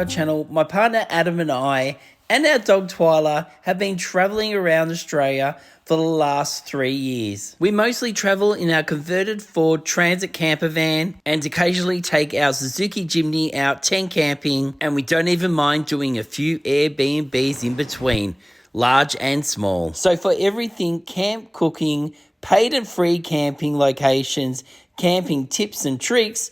our channel, my partner Adam and I and our dog Twyla have been travelling around Australia for the last 3 years. We mostly travel in our converted Ford Transit camper van and occasionally take our Suzuki Jimny out tent camping, and we don't even mind doing a few Airbnbs in between, large and small. So for everything camp cooking, paid and free camping locations, camping tips and tricks,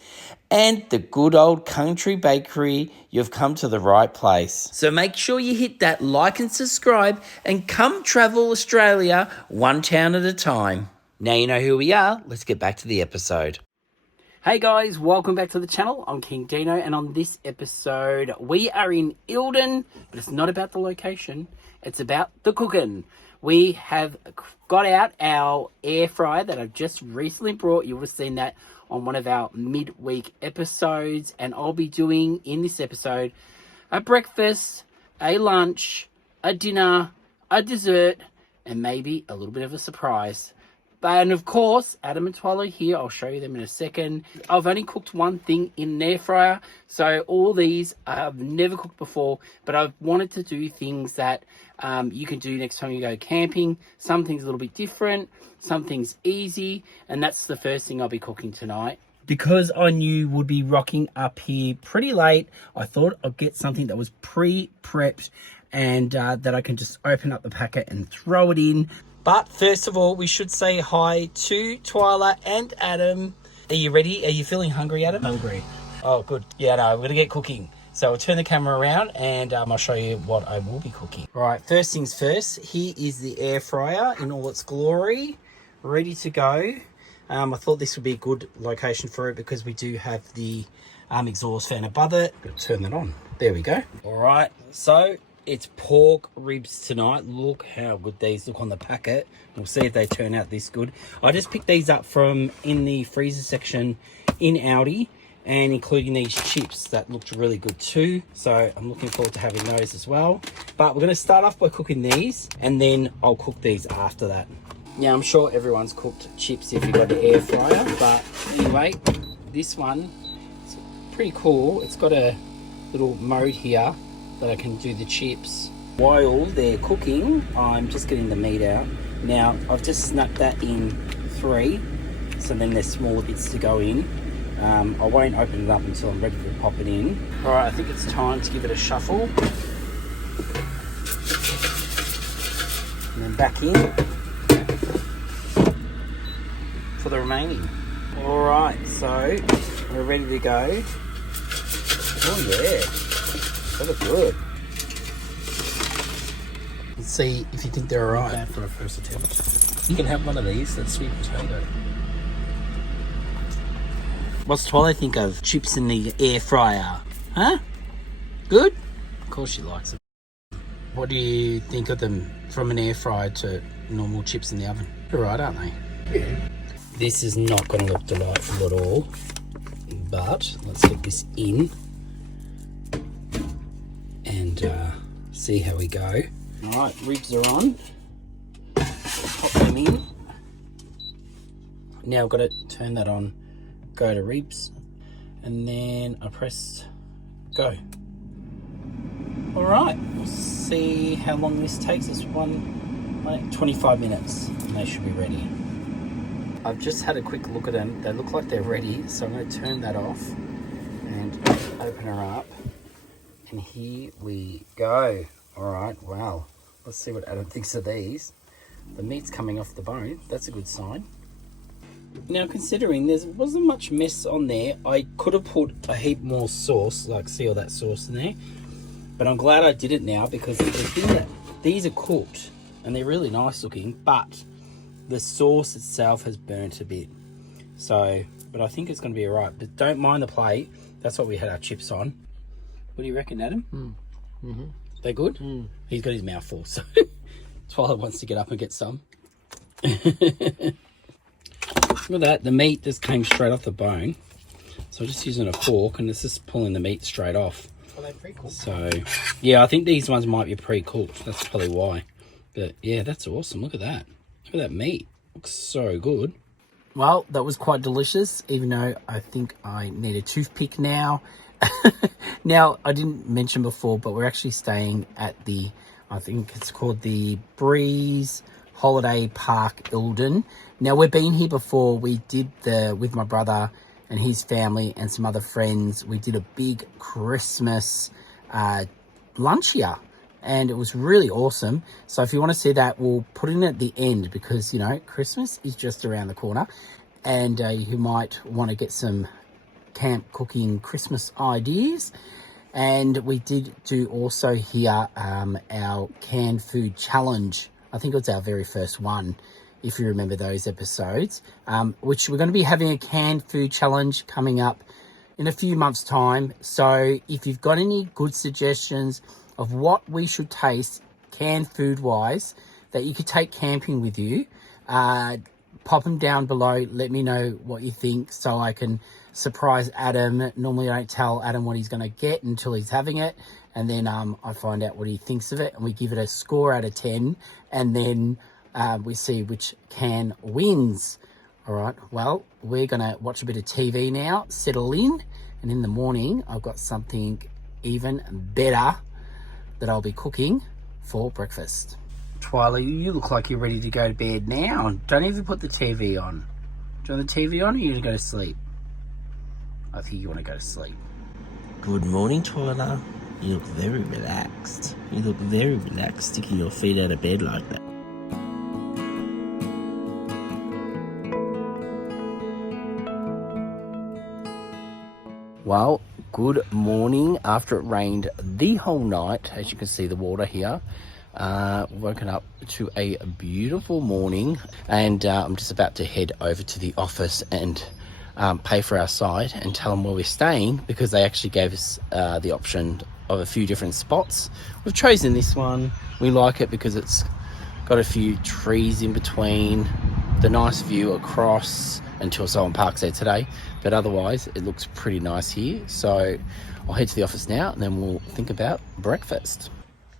and the good old country bakery, you've come to the right place. So make sure you hit that like and subscribe and come travel Australia one town at a time. Now you know who we are, let's get back to the episode. Hey guys, welcome back to the channel. I'm King Dino, and on this episode we are in Eildon, but it's not about the location, it's about the cooking. We have got out our air fryer that I've just recently brought. You would have seen that on one of our midweek episodes, and I'll be doing in this episode a breakfast, a lunch, a dinner, a dessert, and maybe a little bit of a surprise. And of course, Adam and Twyla here, I'll show you them in a second. I've only cooked one thing in an air fryer, so all these I've never cooked before, but I've wanted to do things that you can do next time you go camping. Some things a little bit different, some things easy, and that's the first thing I'll be cooking tonight. Because I knew we'd be rocking up here pretty late, I thought I'd get something that was pre-prepped and that I can just open up the packet and throw it in. But first of all, we should say hi to Twyla and Adam. Are you ready? Are you feeling hungry, Adam? Hungry. Oh, good. Yeah, no, we're going to get cooking. So I'll turn the camera around and I'll show you what I will be cooking. All right, first things first, here is the air fryer in all its glory, ready to go. I thought this would be a good location for it because we do have the exhaust fan above it. I'll turn that on. There we go. All right, so it's pork ribs tonight. Look how good these look on the packet. We'll see if they turn out this good. I just picked these up from in the freezer section in Aldi, and including these chips that looked really good too. So I'm looking forward to having those as well. But we're going to start off by cooking these, and then I'll cook these after that. Now I'm sure everyone's cooked chips if you've got an air fryer, but anyway, this one is pretty cool. It's got a little mode here that I can do the chips. While they're cooking, I'm just getting the meat out. Now, I've just snapped that in 3, so then there's smaller bits to go in. I won't open it up until I'm ready to pop it in. All right, I think it's time to give it a shuffle. And then back in for the remaining. All right, so we're ready to go. Oh yeah. They look good. Let's see if you think they're alright. Bad for a first attempt. You can have one of these, that's sweet potato. What's Twyla think of chips in the air fryer? Huh? Good? Of course she likes them. What do you think of them from an air fryer to normal chips in the oven? They're alright, aren't they? Yeah. This is not going to look delightful at all, but let's get this in and see how we go. All right, ribs are on. Pop them in. Now I've got to turn that on, go to ribs, and then I press go. All right, we'll see how long this takes. This 25 minutes, and they should be ready. I've just had a quick look at them. They look like they're ready, so I'm going to turn that off and open her up. And here we go. All right, wow. Let's see what Adam thinks of these. The meat's coming off the bone. That's a good sign. Now, considering there wasn't much mess on there, I could have put a heap more sauce, like see all that sauce in there. But I'm glad I did it now because the thing that these are cooked and they're really nice looking, but the sauce itself has burnt a bit. So, but I think it's going to be all right. But don't mind the plate. That's what we had our chips on. What do you reckon, Adam? Mm-hmm. They good? He's got his mouth full, so Twyla wants to get up and get some. Look at that. The meat just came straight off the bone. So I'm just using a fork and it's just pulling the meat straight off. Are they pre-cooked? So, yeah, I think these ones might be pre-cooked. That's probably why. But, yeah, that's awesome. Look at that. Look at that meat. Looks so good. Well, that was quite delicious, even though I think I need a toothpick now Now, I didn't mention before, but we're actually staying at the, I think it's called the Breeze Holiday Park Ilden. Now, we've been here before. We did with my brother and his family and some other friends, we did a big Christmas lunch here. And it was really awesome. So if you want to see that, we'll put it at the end because, you know, Christmas is just around the corner. And you might want to get some camp cooking Christmas ideas. And we did do also here our canned food challenge. I think it was our very first one, if you remember those episodes, which we're going to be having a canned food challenge coming up in a few months' time. So if you've got any good suggestions of what we should taste canned food wise that you could take camping with you, pop them down below. Let me know what you think so I can surprise Adam. Normally I don't tell Adam what he's going to get until he's having it, and then I find out what he thinks of it, and we give it a score out of 10, and then we see which can wins. All right, well, we're going to watch a bit of TV now, settle in, and in the morning I've got something even better that I'll be cooking for breakfast. Twyla, you look like you're ready to go to bed now. Don't even put the TV on. Do you want the TV on, or are you going to go to sleep? I think you want to go to sleep. Good morning, Twyla. You look very relaxed. You look very relaxed, sticking your feet out of bed like that. Well, good morning after it rained the whole night. As you can see, the water here. Woken up to a beautiful morning, and I'm just about to head over to the office and pay for our site and tell them where we're staying, because they actually gave us the option of a few different spots. We've chosen this one. We like it because it's got a few trees in between, the nice view across until someone parks there today, but otherwise it looks pretty nice here. So I'll head to the office now and then we'll think about breakfast.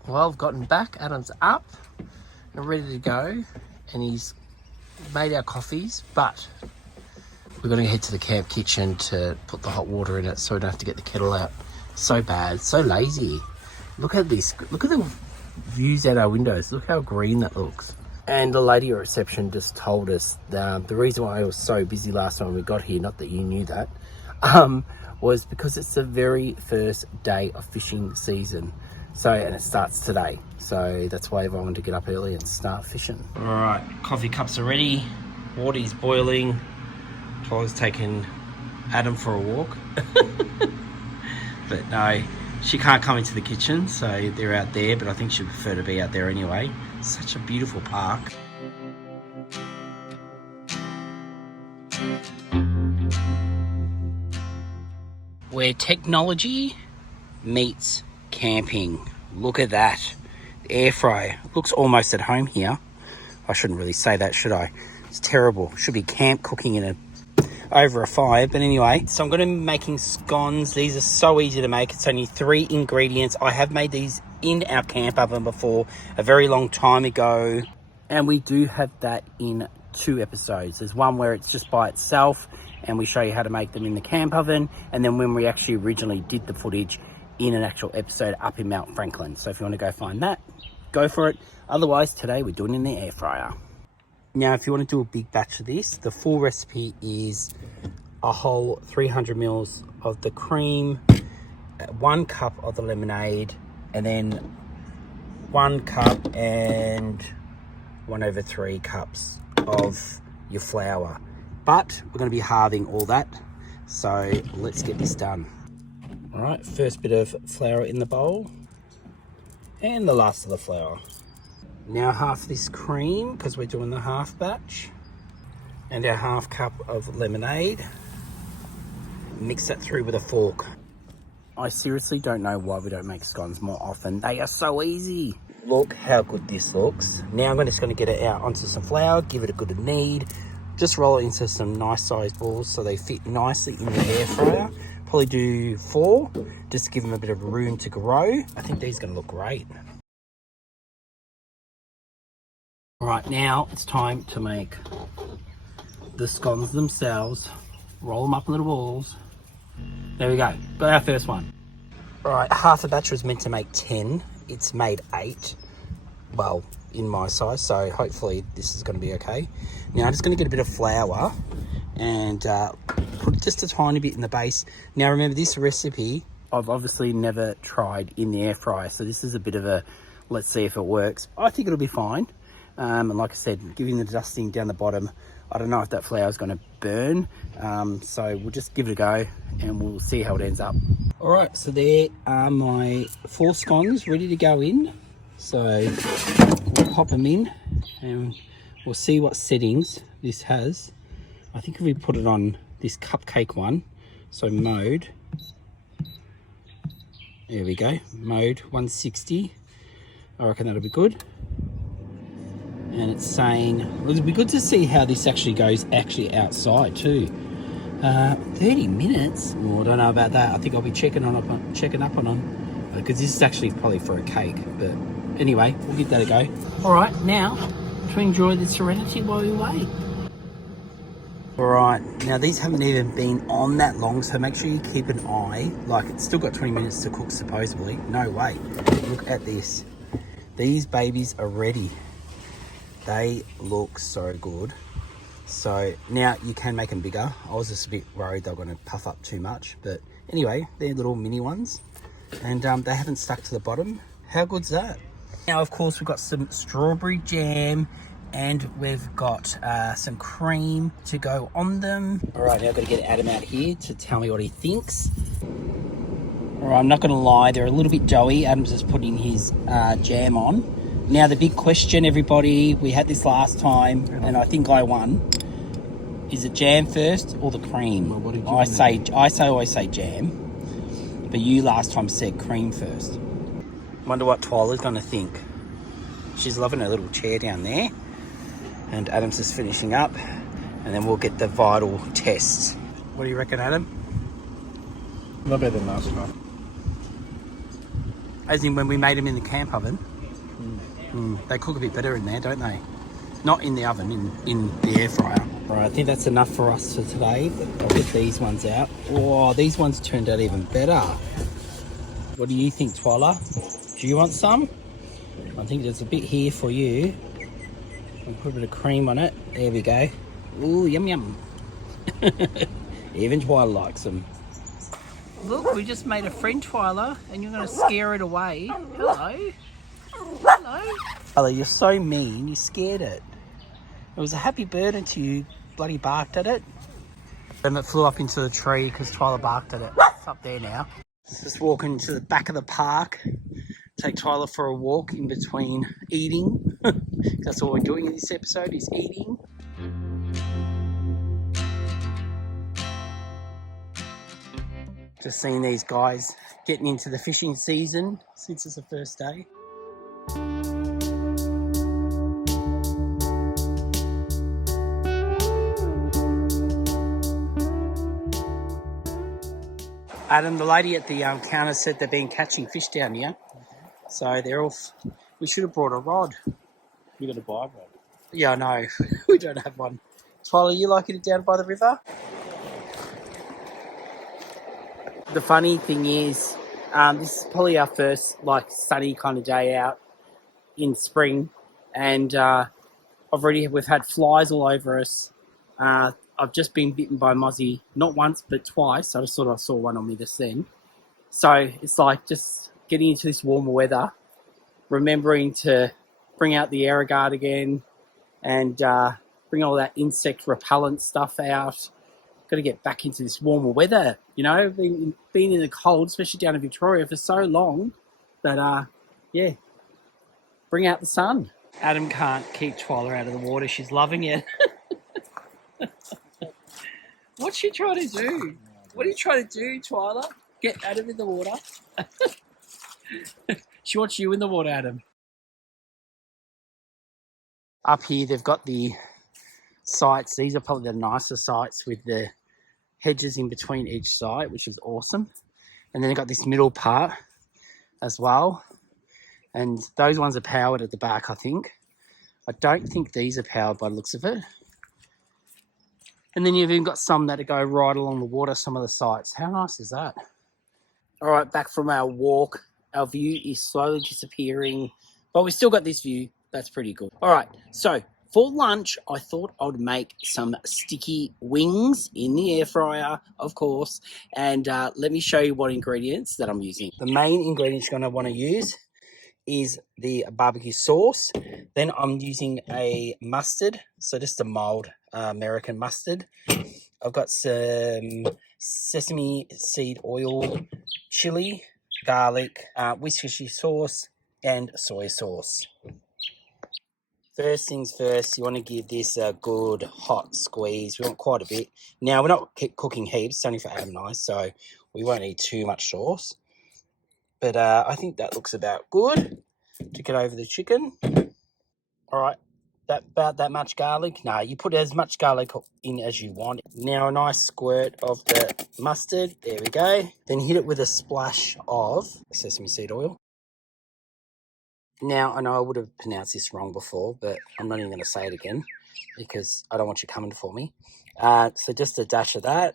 Well, I've gotten back, Adam's up and ready to go, and he's made our coffees, but we're going to head to the camp kitchen to put the hot water in it so we don't have to get the kettle out. So bad, so lazy. Look at this, look at the views out our windows, look how green that looks. And the lady at reception just told us the reason why I was so busy last time we got here, not that you knew that, was because it's the very first day of fishing season. So, and it starts today. So that's why everyone wanted to get up early and start fishing. All right, coffee cups are ready. Water's boiling. Twyla's taking Adam for a walk. But no, she can't come into the kitchen, so they're out there, but I think she'd prefer to be out there anyway. Such a beautiful park. Where technology meets camping. Look at that. The air fryer. Looks almost at home here. I shouldn't really say that, should I? It's terrible. Should be camp cooking in over a fire. But anyway, so I'm going to be making scones. These are so easy to make. It's only 3 ingredients. I have made these in our camp oven before a very long time ago. And we do have that in 2 episodes. There's one where it's just by itself and we show you how to make them in the camp oven. And then when we actually originally did the footage in an actual episode up in Mount Franklin. So if you want to go find that, go for it. Otherwise, today we're doing it in the air fryer. Now, if you want to do a big batch of this, the full recipe is a whole 300 mils of the cream, 1 cup of the lemonade, and then 1 cup and 1/3 cups of your flour. But we're going to be halving all that. So let's get this done. All right, first bit of flour in the bowl and the last of the flour. Now half this cream, because we're doing the half batch, and our 1/2 cup of lemonade. Mix that through with a fork. I seriously don't know why we don't make scones more often. They are so easy. Look how good this looks. Now I'm just going to get it out onto some flour, give it a good knead, just roll it into some nice sized balls so they fit nicely in the air fryer. Probably do 4, just to give them a bit of room to grow. I think these are going to look great. All right, now it's time to make the scones themselves. Roll them up in little balls. There we go. Got our first one. All right, half a batch was meant to make 10. It's made 8. Well, in my size, so hopefully this is going to be okay. Now I'm just going to get a bit of flour and put just a tiny bit in the base. Now remember, this recipe I've obviously never tried in the air fryer, so this is a bit of a let's see if it works. I think it'll be fine. And like I said, giving the dusting down the bottom, I don't know if that flour is going to burn, so we'll just give it a go and we'll see how it ends up. All right, so there are my 4 scones ready to go in. So we'll pop them in and we'll see what settings this has. I think if we put it on this cupcake one, so mode, there we go, mode 160. I reckon that'll be good. And it's saying, it'll be good to see how this actually goes outside too. 30 minutes? Well, I don't know about that. I think I'll be checking up on them because this is actually probably for a cake, but anyway, we'll give that a go. All right, now to enjoy the serenity while we wait. All right, now these haven't even been on that long, so make sure you keep an eye. Like, it's still got 20 minutes to cook supposedly. No way. Look at this. These babies are ready. They look so good. So now you can make them bigger. I was just a bit worried they were going to puff up too much, but anyway, they're little mini ones, and they haven't stuck to the bottom. How good's that? Now, of course, we've got some strawberry jam and we've got some cream to go on them. All right, now I've got to get Adam out here to tell me what he thinks. All right, I'm not going to lie, they're a little bit doughy. Adam's just putting his jam on. Now, the big question, everybody, we had this last time, and I think I won. Is it jam first or the cream? Well, what did you I always say jam, but you last time said cream first. Wonder what Twyla's going to think. She's loving her little chair down there, and Adam's just finishing up, and then we'll get the vital tests. What do you reckon, Adam? Not better than last time. As in when we made them in the camp oven? They cook a bit better in there, don't they? Not in the oven, in the air fryer. Right, I think that's enough for us for today. But I'll get these ones out. Oh, these ones turned out even better. What do you think, Twyla? Do you want some? I think there's a bit here for you. I'll put a bit of cream on it. There we go. Ooh, yum yum. Even Twyla likes them. Look, we just made a friend, Twyla, and you're going to scare it away. Hello. Hello. Twyla, you're so mean, you scared it. It was a happy bird until you bloody barked at it. And it flew up into the tree because Twyla barked at it. It's up there now. Just walking to the back of the park. Take Twyla for a walk in between eating. That's all we're doing in this episode, is eating. Just seeing these guys getting into the fishing season since it's the first day. Adam, the lady at the counter said they've been catching fish down here. So they're all... We should have brought a rod. You got to buy one. Yeah, I know. We don't have one. Twyla, you like it down by the river? The funny thing is, this is probably our first sunny kind of day out in spring, and we've had flies all over us. I've just been bitten by mozzie, not once but twice. I just thought I saw one on me just then. So it's like just getting into this warmer weather, remembering to bring out the AeroGuard again, and bring all that insect repellent stuff out. Got to get back into this warmer weather. You know, been in the cold, especially down in Victoria, for so long that, bring out the sun. Adam can't keep Twyla out of the water. She's loving it. What's she trying to do? What are you trying to do, Twyla? Get Adam in the water? She wants you in the water, Adam. Up here, they've got the sites. These are probably the nicer sites with the hedges in between each site, which is awesome. And then they've got this middle part as well. And those ones are powered at the back, I think. I don't think these are powered by the looks of it. And then you've even got some that go right along the water, some of the sites. How nice is that? All right, back from our walk. Our view is slowly disappearing, but we still got this view. That's pretty good. All right, so for lunch, I thought I would make some sticky wings in the air fryer, of course. And let me show you what ingredients that I'm using. The main ingredients you're going to want to use is the barbecue sauce. Then I'm using a mustard, so just a mild American mustard. I've got some sesame seed oil, chili, garlic, Worcestershire sauce, and soy sauce. First things first, you want to give this a good hot squeeze. We want quite a bit. Now, we're not cooking heaps, it's only for Adam and I, so we won't need too much sauce. But I think that looks about good to get over the chicken. All right, about that much garlic. No, you put as much garlic in as you want. Now a nice squirt of the mustard. There we go. Then hit it with a splash of sesame seed oil. Now, I know I would have pronounced this wrong before, but I'm not even going to say it again because I don't want you coming for me. So just a dash of that.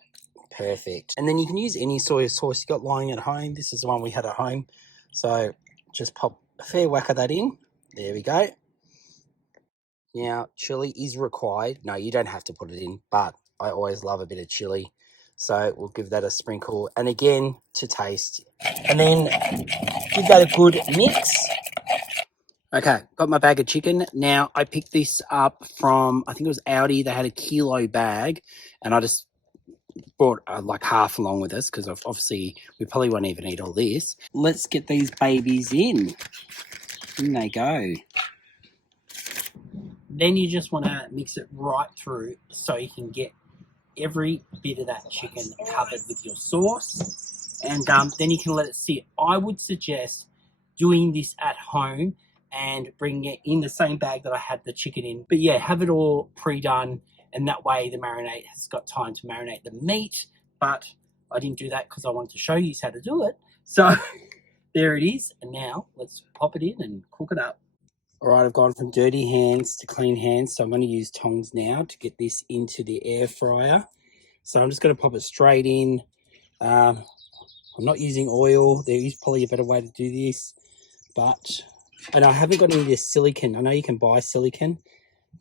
Perfect. And then you can use any soy sauce you got lying at home. This is the one we had at home. So just pop a fair whack of that in. There we go. Now, chili is required. No, you don't have to put it in, but I always love a bit of chili. So we'll give that a sprinkle. And again, to taste. And then give that a good mix. Okay, got my bag of chicken. Now, I picked this up from, I think it was Aldi. They had a kilo bag. And I just brought like half along with us because obviously we probably won't even eat all this. Let's get these babies in. In they go. Then you just want to mix it right through so you can get every bit of that chicken covered with your sauce. And then you can let it sit. I would suggest doing this at home and bringing it in the same bag that I had the chicken in. But yeah, have it all pre-done, and that way the marinade has got time to marinate the meat. But I didn't do that because I wanted to show you how to do it. So there it is. And now let's pop it in and cook it up. All right, I've gone from dirty hands to clean hands, so I'm going to use tongs now to get this into the air fryer. So I'm just going to pop it straight in. I'm not using oil. There is probably a better way to do this, and I haven't got any of this silicone. I know you can buy silicone.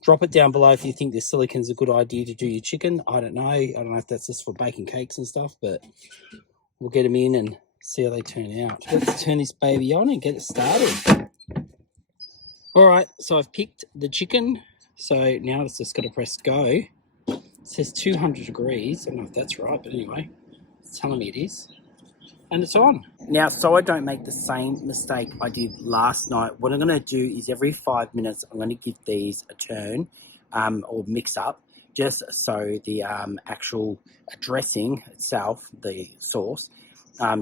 Drop it down below if you think this silicone's a good idea to do your chicken. I don't know. I don't know if that's just for baking cakes and stuff, but we'll get them in and see how they turn out. Let's turn this baby on and get it started. All right, so I've picked the chicken. So now it's just got to press go. It says 200 degrees. I don't know if that's right, but anyway, it's telling me it is. And it's on. Now, so I don't make the same mistake I did last night, what I'm going to do is every 5 minutes, I'm going to give these a turn or mix up, just so the actual dressing itself, the sauce,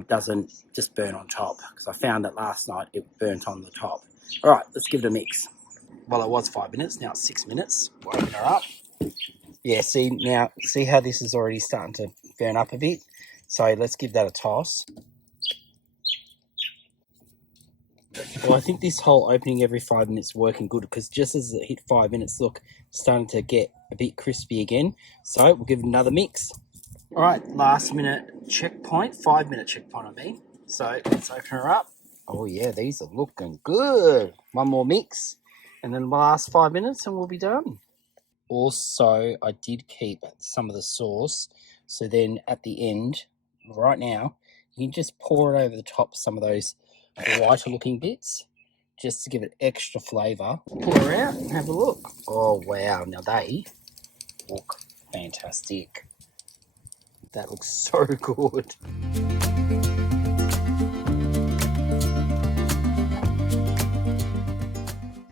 doesn't just burn on top. Because I found that last night it burnt on the top. All right, let's give it a mix. Well, it was 5 minutes. Now it's 6 minutes. We'll open her up. Yeah, see how this is already starting to burn up a bit? So let's give that a toss. Well, I think this whole opening every 5 minutes is working good because just as it hit 5 minutes, look, it's starting to get a bit crispy again. So we'll give it another mix. All right, last minute checkpoint, 5 minute checkpoint I mean. So let's open her up. Oh yeah, these are looking good. One more mix and then the last 5 minutes and we'll be done. Also, I did keep some of the sauce. So then at the end, right now, you can just pour it over the top of some of those whiter looking bits just to give it extra flavour. Pull her out and have a look. Oh wow, now they look fantastic. That looks so good.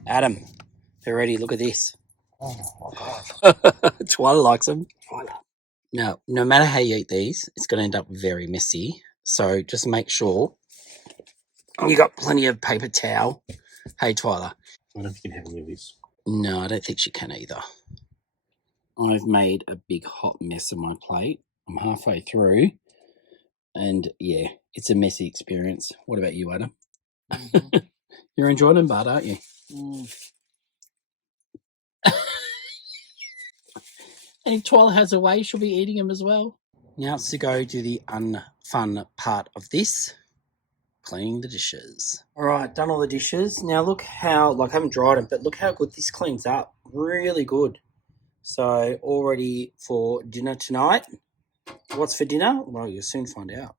Adam, they're ready. Look at this. Oh my God. Twyla likes them. Now, no matter how you eat these, it's going to end up very messy. So just make sure you got plenty of paper towel. Hey, Twyla. I don't think you can have any of this. No, I don't think she can either. I've made a big hot mess of my plate. I'm halfway through. And yeah, it's a messy experience. What about you, Adam? Mm-hmm. You're enjoying them, bud, aren't you? Mm. And if Twyla has a way, she'll be eating them as well. Now it's to go do the unfun part of this, cleaning the dishes. All right, done all the dishes. Now look how, like I haven't dried them, but look how good this cleans up. Really good. So all ready for dinner tonight. What's for dinner? Well, you'll soon find out.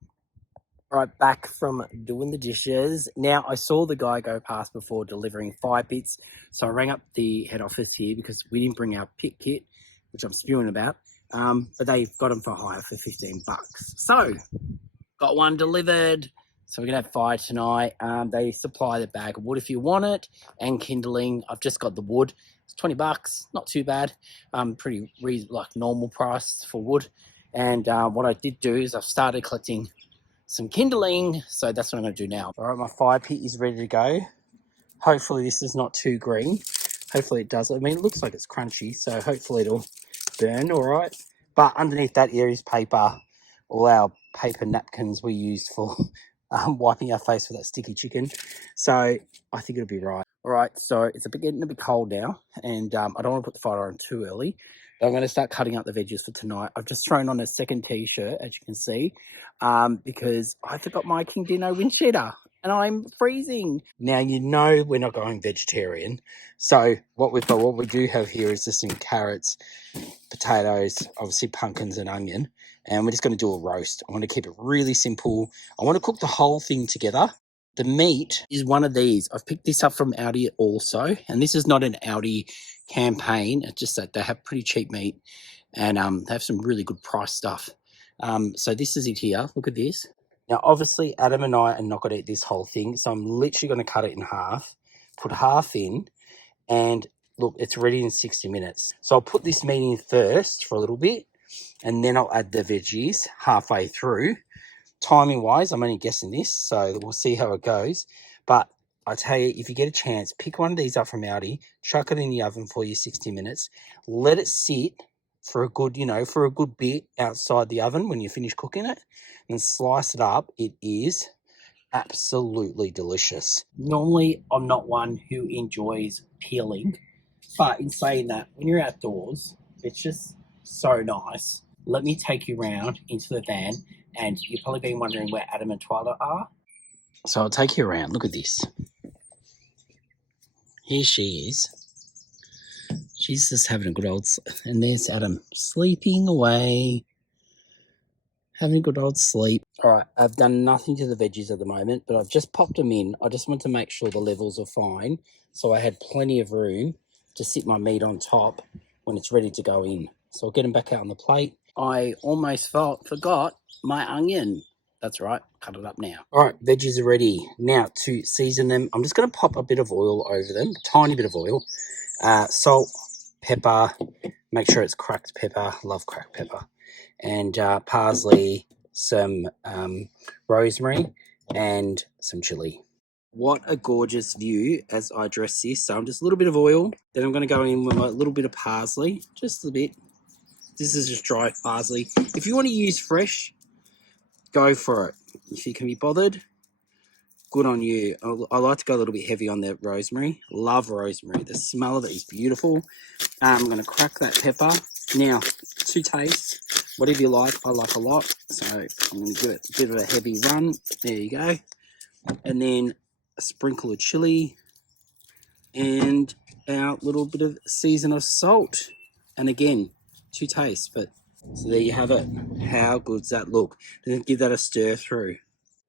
All right, back from doing the dishes. Now, I saw the guy go past before delivering fire pits, so I rang up the head office here because we didn't bring our pit kit, which I'm spewing about, but they've got them for hire for $15. So, got one delivered. So we're going to have fire tonight. They supply the bag of wood if you want it, and kindling. I've just got the wood. It's $20, not too bad. Pretty like normal price for wood. And what I did do is I've started collecting some kindling, so that's what I'm going to do now. All right, my fire pit is ready to go. Hopefully this is not too green. Hopefully it does. I mean, it looks like it's crunchy, so hopefully it'll burn all right. But underneath that area is paper. All our paper napkins we used for wiping our face with that sticky chicken. So I think it'll be right. All right, so it's getting a bit cold now, and I don't want to put the fire on too early. But I'm going to start cutting up the veggies for tonight. I've just thrown on a second t-shirt, as you can see, because I forgot my King Dino wind cheater, and I'm freezing. Now, you know we're not going vegetarian. So what we do have here is just some carrots, potatoes, obviously pumpkins and onion. And we're just going to do a roast. I want to keep it really simple. I want to cook the whole thing together. The meat is one of these. I've picked this up from Aldi also. And this is not an Aldi campaign. It's just that they have pretty cheap meat. And they have some really good price stuff. So this is it here. Look at this. Now, obviously, Adam and I are not going to eat this whole thing. So I'm literally going to cut it in half. Put half in. And look, it's ready in 60 minutes. So I'll put this meat in first for a little bit. And then I'll add the veggies halfway through. Timing wise, I'm only guessing this, so we'll see how it goes. But I tell you, if you get a chance, pick one of these up from Aldi, chuck it in the oven for you 60 minutes, let it sit for a good, for a good bit outside the oven when you finish cooking it, and slice it up. It is absolutely delicious. Normally, I'm not one who enjoys peeling, but in saying that, when you're outdoors, it's just so nice. Let me take you around into the van, and you've probably been wondering where Adam and Twyla are. So I'll take you around. Look at this. Here she is. She's just having a good old... And there's Adam sleeping away. Having a good old sleep. All right, I've done nothing to the veggies at the moment, but I've just popped them in. I just want to make sure the levels are fine, so I had plenty of room to sit my meat on top when it's ready to go in. So I'll get them back out on the plate. I almost forgot my onion. That's right, cut it up now. All right, veggies are ready. Now to season them, I'm just going to pop a bit of oil over them, a tiny bit of oil. Salt, pepper, make sure it's cracked pepper, love cracked pepper. And parsley, some rosemary, and some chili. What a gorgeous view as I dress this. So I'm just a little bit of oil. Then I'm going to go in with a little bit of parsley, just a bit. This is just dry parsley. If you want to use fresh, go for it. If you can be bothered, good on you. I like to go a little bit heavy on the rosemary. Love rosemary. The smell of it is beautiful. I'm going to crack that pepper. Now, to taste, whatever you like, I like a lot. So I'm going to give it a bit of a heavy run. There you go. And then a sprinkle of chili and our little bit of season of salt. And again, to taste. But so there you have it. How good does that look? Then give that a stir through.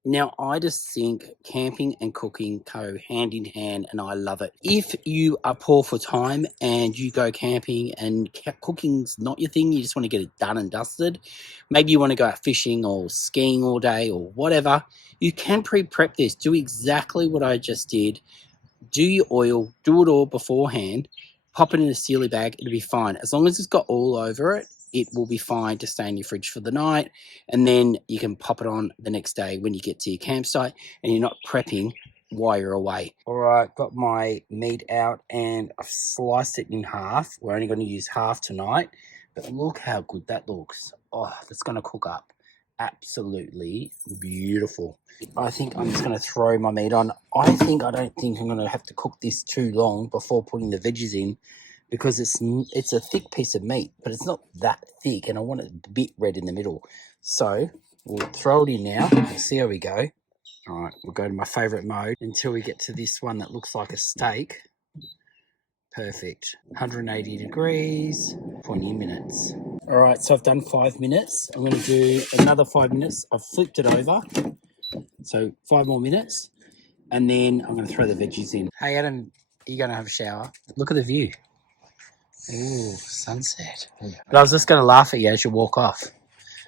Now, I just think camping and cooking go hand in hand, and I love it. If you are poor for time and you go camping and cooking's not your thing, you just want to get it done and dusted, maybe you want to go out fishing or skiing all day or whatever, you can pre-prep this. Do exactly what I just did. Do your oil, do it all beforehand, pop it in a sealy bag, it'll be fine. As long as it's got oil over it, it will be fine to stay in your fridge for the night, and then you can pop it on the next day when you get to your campsite and you're not prepping while you're away. All right, got my meat out and I've sliced it in half. We're only going to use half tonight, but look how good that looks. Oh, that's going to cook up absolutely beautiful. I think I'm just going to throw my meat on. I don't think I'm going to have to cook this too long before putting the veggies in, because it's a thick piece of meat, but it's not that thick, and I want it a bit red in the middle. So we'll throw it in now. We'll see how we go. All right, we'll go to my favourite mode until we get to this one that looks like a steak. Perfect. 180 degrees, 20 minutes. All right, so I've done 5 minutes. I'm going to do another 5 minutes. I've flipped it over. So 5 more minutes. And then I'm going to throw the veggies in. Hey, Adam, are you going to have a shower? Look at the view. Ooh, sunset. But I was just going to laugh at you as you walk off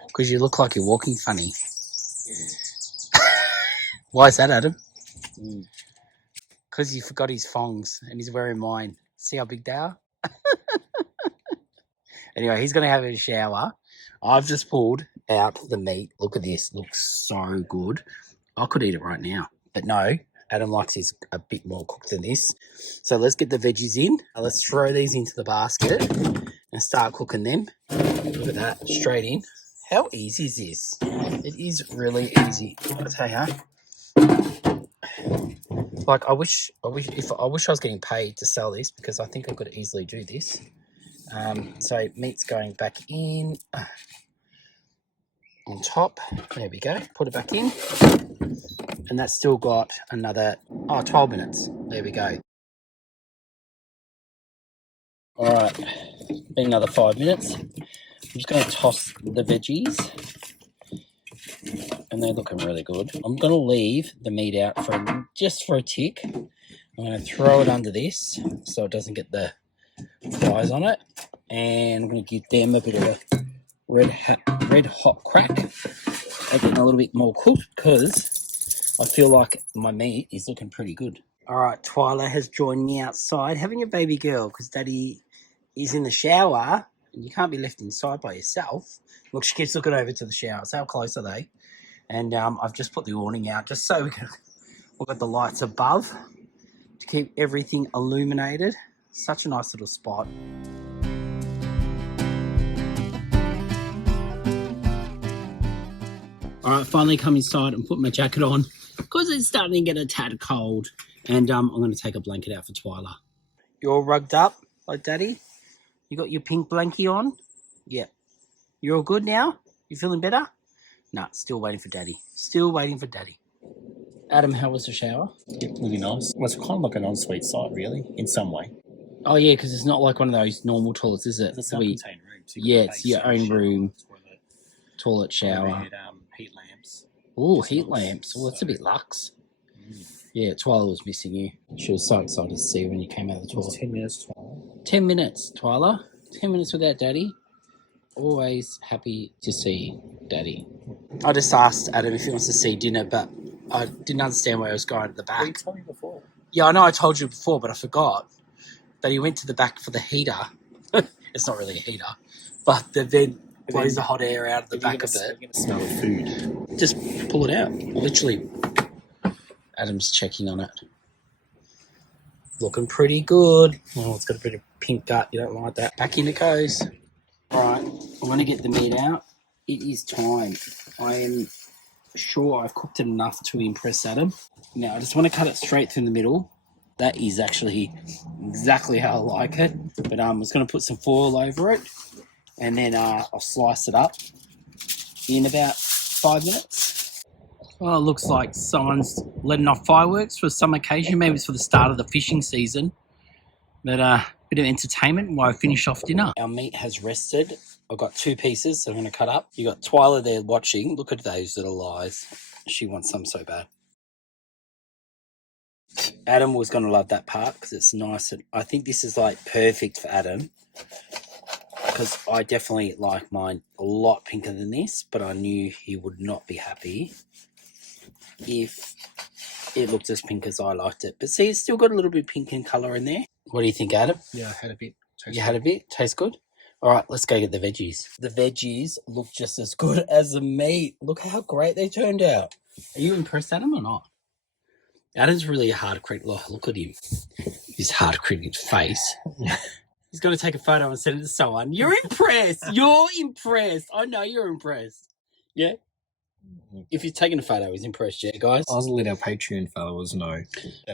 because you look like you're walking funny. Why is that, Adam? Because he forgot his thongs and he's wearing mine. See how big they are? Anyway, he's going to have a shower. I've just pulled out the meat. Look at this. Looks so good. I could eat it right now. But no, Adam likes his a bit more cooked than this. So let's get the veggies in. Let's throw these into the basket and start cooking them. Look at that. Straight in. How easy is this? It is really easy. I tell you. Like I wish I was getting paid to sell this because I think I could easily do this. So meat's going back in on top. There we go. Put it back in. And that's still got another 12 minutes. There we go. All right. Been another 5 minutes. I'm just going to toss the veggies. And they're looking really good. I'm going to leave the meat out just for a tick. I'm going to throw it under this so it doesn't get the flies on it. And I'm going to give them a bit of a red hot crack. I'm getting a little bit more cooked because I feel like my meat is looking pretty good. All right, Twyla has joined me outside having a baby girl because Daddy is in the shower and you can't be left inside by yourself. Look, she keeps looking over to the showers. How close are they? And I've just put the awning out just so we've got the lights above to keep everything illuminated. Such a nice little spot. All right, finally come inside and put my jacket on because it's starting to get a tad cold. And I'm going to take a blanket out for Twyla. You're all rugged up like Daddy? You got your pink blankie on? Yeah. You're all good now? You feeling better? No, still waiting for Daddy. Still waiting for Daddy. Adam, how was the shower? Yeah, really nice. Well, it's kind of like an ensuite site, really, in some way. Oh, yeah, because it's not like one of those normal toilets, is it? It's a self-contained room. So yeah, it's your own room. Toilet, shower. Overhead, heat lamps. Oh, heat lamps. Well, that's a bit luxe. Yeah, Twyla was missing you. She was so excited to see you when you came out of the toilet. 10 minutes, Twyla. 10 minutes, Twyla. 10 minutes without Daddy. Always happy to see Daddy. I just asked Adam if he wants to see dinner, but I didn't understand where I was going at the back. Well, you told me before. Yeah, I know I told you before, but I forgot. But he went to the back for the heater. It's not really a heater, but the vent blows the hot air out of the back of it. You're going to smell food. Just pull it out. Literally. Adam's checking on it. Looking pretty good. Oh, it's got a bit of pink gut. You don't like that. Back in it goes. All right, I'm going to get the meat out. It is time. I am sure I've cooked it enough to impress Adam. Now, I just want to cut it straight through the middle. That is actually exactly how I like it. But I was going to put some foil over it. And then I'll slice it up in about 5 minutes. Well, it looks like someone's letting off fireworks for some occasion. Maybe it's for the start of the fishing season. But bit of entertainment while I finish off dinner. Our meat has rested. I've got 2 pieces that I'm going to cut up. You got Twyla there watching. Look at those little eyes. She wants some so bad. Adam was going to love that part because it's nice. And I think this is like perfect for Adam because I definitely like mine a lot pinker than this, but I knew he would not be happy if it looked as pink as I liked it. But see, it's still got a little bit pink in colour in there. What do you think, Adam? Yeah, I had a bit. You had a bit? Tastes good? All right, let's go get the veggies. The veggies look just as good as the meat. Look how great they turned out. Are you impressed, Adam, or not? Adam's really a hard critic. Look at him. His hard critic face. He's going to take a photo and send it to someone. You're impressed. You're impressed. I know you're impressed. Yeah? If he's taking a photo, he's impressed, yeah, guys? I was let our Patreon followers know.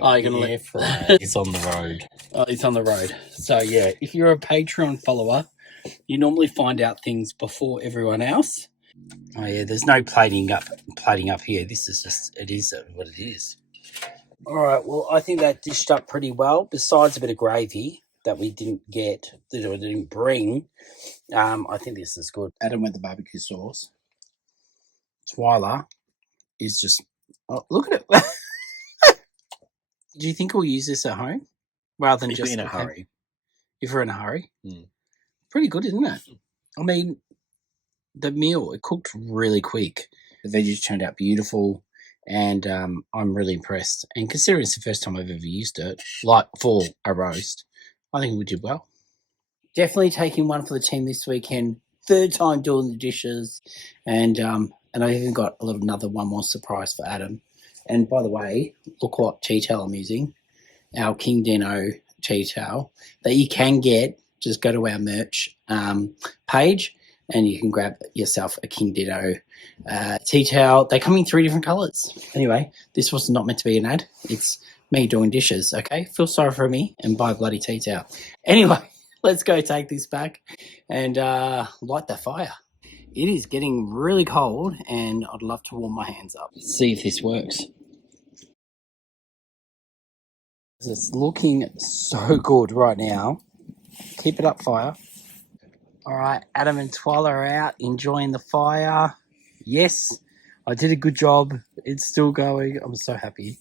Oh, you're gonna air fryer is on the road. Oh, it's on the road. So, yeah, if you're a Patreon follower, you normally find out things before everyone else. Oh, yeah, there's no plating up here. This is just, it is what it is. All right, well, I think that dished up pretty well, besides a bit of gravy that we didn't get, that I didn't bring. I think this is good. Adam with the barbecue sauce. Twyla is just, oh, look at it. Do you think we'll use this at home rather than just in a hurry? If we're in a hurry? Pretty good, isn't it? I mean, the meal, it cooked really quick. The veggies turned out beautiful, and I'm really impressed. And considering it's the first time I've ever used it, like for a roast, I think we did well. Definitely taking one for the team this weekend. Third time doing the dishes, and I even got another one more surprise for Adam. And by the way, look what tea towel I'm using. Our King Dino tea towel that you can get. Just go to our merch page and you can grab yourself a King Dino tea towel. They come in 3 different colours. Anyway, this was not meant to be an ad. It's me doing dishes, okay? Feel sorry for me and buy a bloody tea towel. Anyway, let's go take this back and light the fire. It is getting really cold and I'd love to warm my hands up. Let's see if this works. It's looking so good right now. Keep it up, fire. All right, Adam and Twyla are out enjoying the fire. Yes, I did a good job. It's still going. I'm so happy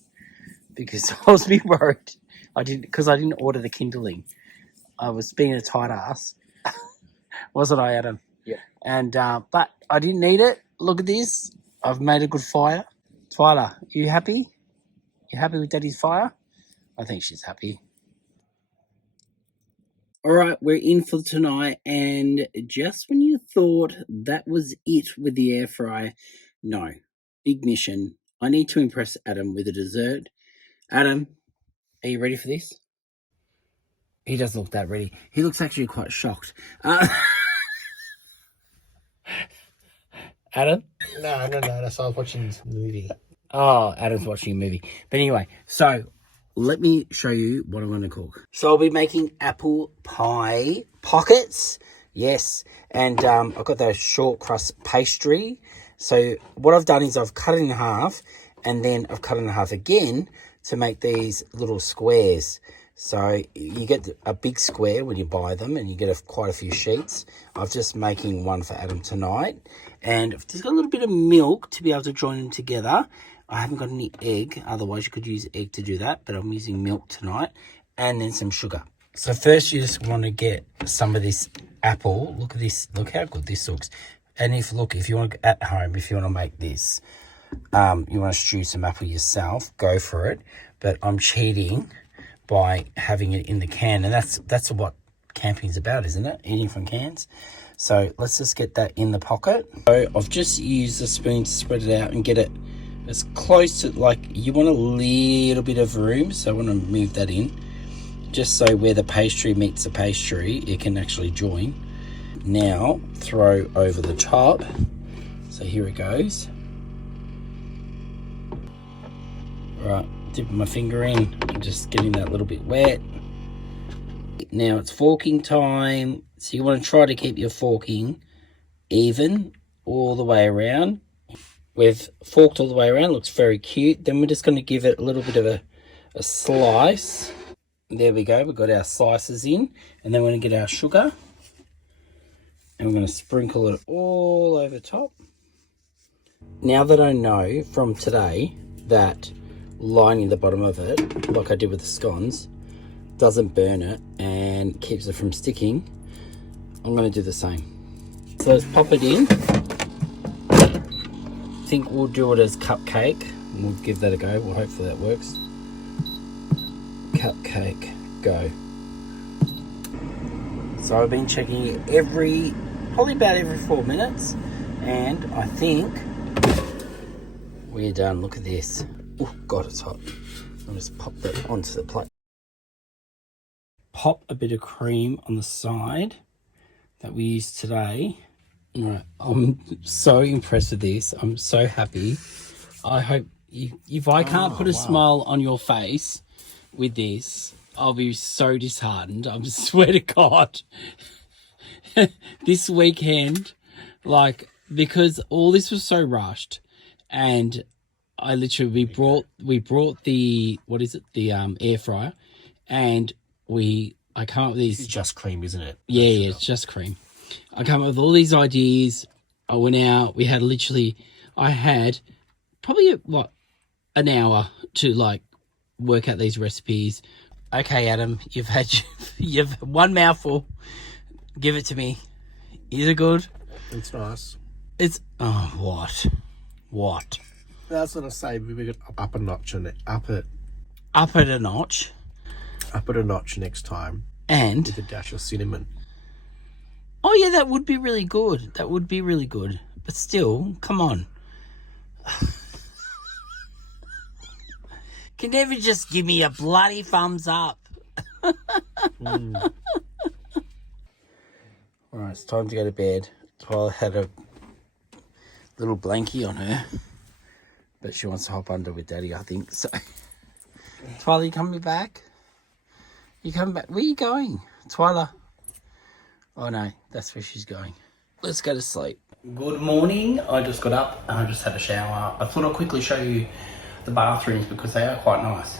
because I was a bit worried. I didn't order the kindling. I was being a tight ass, wasn't I, Adam? Yeah. And but I didn't need it. Look at this. I've made a good fire. Twyla, you happy? You happy with Daddy's fire? I think she's happy. All right, we're in for tonight, and just when you thought that was it with the air fryer, no, big mission. I need to impress Adam with a dessert. Adam, are you ready for this? He doesn't look that ready. He looks actually quite shocked. Adam? No. I was watching this movie. Oh, Adam's watching a movie. But anyway, so let me show you what I'm going to cook. So I'll be making apple pie pockets. Yes. And I've got those short crust pastry. So what I've done is I've cut it in half and then I've cut it in half again to make these little squares. So you get a big square when you buy them and you get quite a few sheets. I'm just making one for Adam tonight. And I've just got a little bit of milk to be able to join them together. I haven't got any egg, otherwise you could use egg to do that, but I'm using milk tonight, and then some sugar. So first you just want to get some of this apple. Look at this, look how good this looks. And if you want to, at home, if you want to make this, you want to stew some apple yourself, go for it. But I'm cheating by having it in the can, and that's what camping's about, isn't it? Eating from cans. So let's just get that in the pocket. So I've just used the spoon to spread it out and get it as close to, like, you want a little bit of room, so I want to move that in just so where the pastry meets the pastry it can actually join. Now throw over the top, so here it goes. Right, dipping my finger in and just getting that little bit wet. Now it's forking time, so you want to try to keep your forking even all the way around. We've forked all the way around, looks very cute. Then we're just going to give it a little bit of a slice. There we go, we've got our slices in. And then we're going to get our sugar. And we're going to sprinkle it all over top. Now that I know from today that lining the bottom of it, like I did with the scones, doesn't burn it and keeps it from sticking, I'm going to do the same. So let's pop it in. I think we'll do it as cupcake. We'll give that a go. Well, hopefully that works. Cupcake, go. So I've been checking it probably about every 4 minutes, and I think we're done. Look at this. Oh God, it's hot. I'll just pop that onto the plate. Pop a bit of cream on the side that we used today. Right, I'm so impressed with this. I'm so happy. I hope if I can't put a smile on your face with this, I'll be so disheartened. I swear to God. This weekend, like, because all this was so rushed, and I literally we brought the air fryer, and I come up with these. It's just cream, isn't it? Yeah, it's just cream. I come up with all these ideas. I went out. I had probably an hour to like work out these recipes. Okay, Adam, you've one mouthful. Give it to me. Is it good? It's nice. It's what? That's what I say. We could up a notch on it. Up it A notch. Up it a notch next time. And with a dash of cinnamon. oh yeah, that would be really good. But still, come on. Can never just give me a bloody thumbs up. All right, it's time to go to bed. Twyla had a little blankie on her, but she wants to hop under with Daddy, I think. So, Twyla, you coming back? You coming back? Where are you going, Twyla? Oh no, that's where she's going. Let's go to sleep. Good morning. I just got up and I just had a shower. I thought I'd quickly show you the bathrooms because they are quite nice.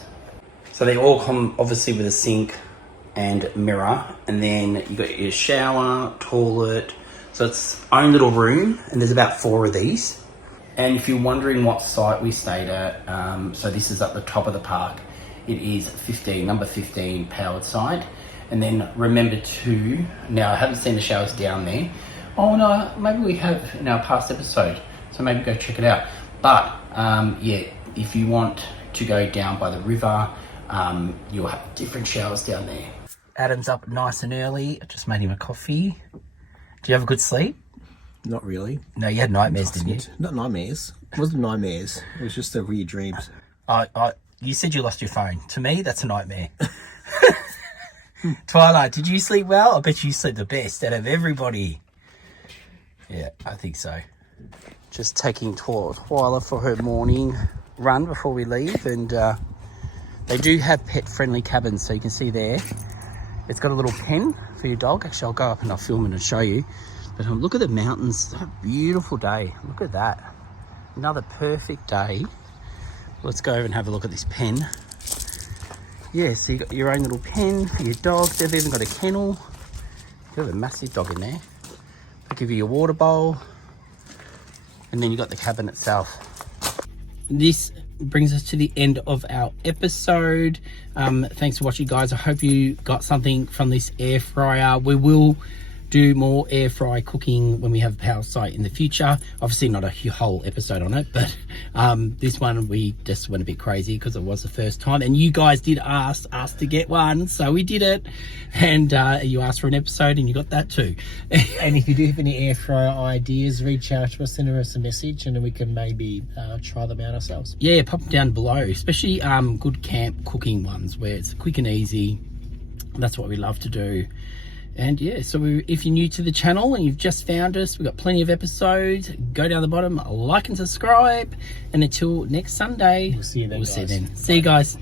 So they all come obviously with a sink and mirror, and then you got your shower, toilet. So it's own little room, and there's about 4 of these. And if you're wondering what site we stayed at, so this is at the top of the park. It is number 15 powered side. And then remember to, now I haven't seen the showers down there. Oh no, maybe we have in our past episode. So maybe go check it out. But yeah, if you want to go down by the river, you'll have different showers down there. Adam's up nice and early. I just made him a coffee. Do you have a good sleep? Not really. No, you had nightmares, didn't you? Not nightmares. It wasn't nightmares. It was just the weird dreams. You said you lost your phone. To me, that's a nightmare. Twyla, did you sleep well? I bet you sleep the best out of everybody. Yeah, I think so. Just taking Twyla for her morning run before we leave, and they do have pet-friendly cabins, so you can see there. It's got a little pen for your dog. Actually, I'll go up and I'll film it and show you. But look at the mountains. What a beautiful day. Look at that. Another perfect day. Let's go over and have a look at this pen. Yeah, so you got your own little pen for your dogs. They've even got a kennel. You have a massive dog in there. They'll give you your water bowl. And then you got the cabin itself. This brings us to the end of our episode. Thanks for watching, guys. I hope you got something from this air fryer. We will do more air fry cooking when we have a power site in the future. Obviously not a whole episode on it, but this one we just went a bit crazy because it was the first time, and you guys did ask us to get one, so we did it. And you asked for an episode and you got that too. And if you do have any air fryer ideas, reach out to us, send us a message, and then we can maybe try them out ourselves. Yeah, pop them down below, especially good camp cooking ones where it's quick and easy. That's what we love to do. And yeah, so if you're new to the channel and you've just found us, we've got plenty of episodes. Go down the bottom, like and subscribe. And until next Sunday, We'll see you then, See you then. See you guys.